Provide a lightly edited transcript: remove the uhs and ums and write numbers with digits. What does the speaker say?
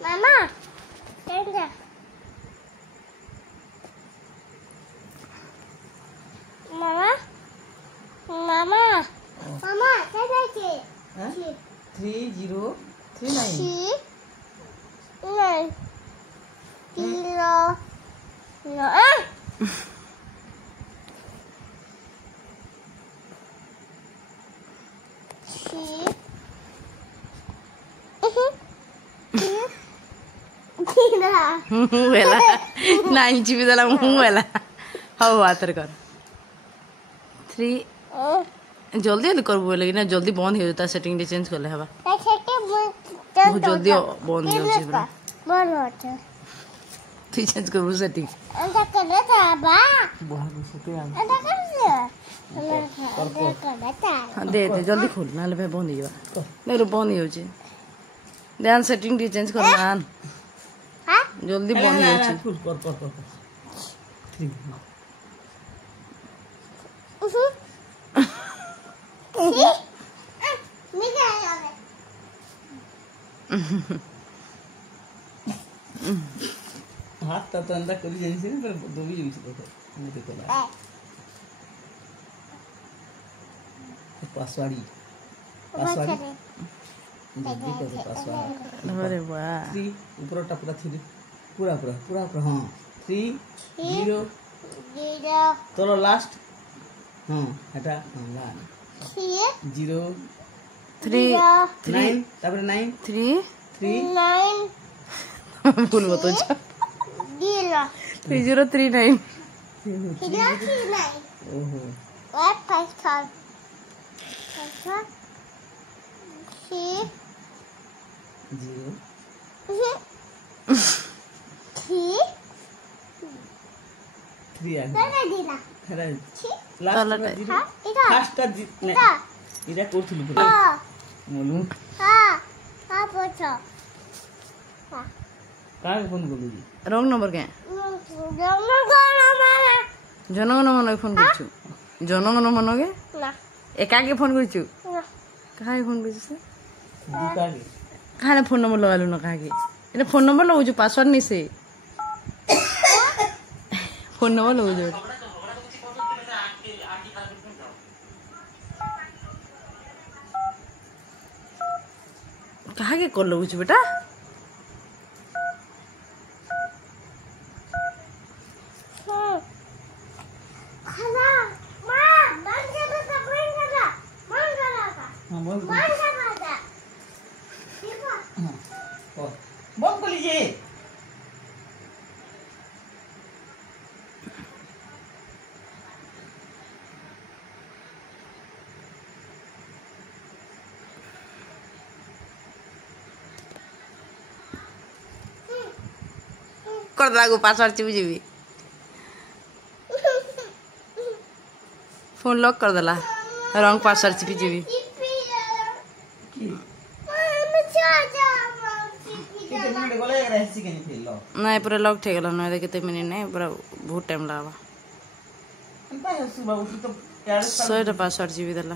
Mama, tenda. Mama, Mama, Mama, tenda ke? 3039. 9 0 0 वेला नाही चिपी देला वेला हौ हातर कर 3 जल्दी जल्दी करबो लेकिन जल्दी बंद हो जाता सेटिंग दे चेंज कर ले हवा बहुत जल्दी बंद हो जाए तू चेंज करबो सेटिंग अंदा करले था बा बहुत सेटिंग अंदा कर दे दे जल्दी खोल नाले भाई बंद हो जावा नहीं बंद हो जाए ध्यान सेटिंग दे चेंज कर मान हां जल्दी बंद हो जाए कर हाथ तो अंदर करी जैसे पर दो भी यूज करते मैं देखो ना पासवर्ड अरे वाह 3 ऊपर पूरा 3 पूरा हां 3 0 चलो लास्ट हां हटा हां ला 0 3 9 तापर 9 3 9 भूल मत हो 3039 ओहो what passport 3 आ रंग नंबर क्या जनगण मन फोन कर जनगण मन के एका के फोन कर कहा फोन कर कहा फोन नंबर लगा लू ना कहा के फोन नंबर लगू पासवर्ड नहीं से फोन नंबर लगू कहा के कॉल लगू बेटा बंद कर लीजिए कर लागू पासवर्ड चिपी जीवी फोन लॉक कर देला रंग पासवर्ड चिपी जीवी नहीं पूरा लॉक थे गला ना कितने मिनट नहीं पूरा बहुत टाइम लगा 100 पासवर्ड जीवी देला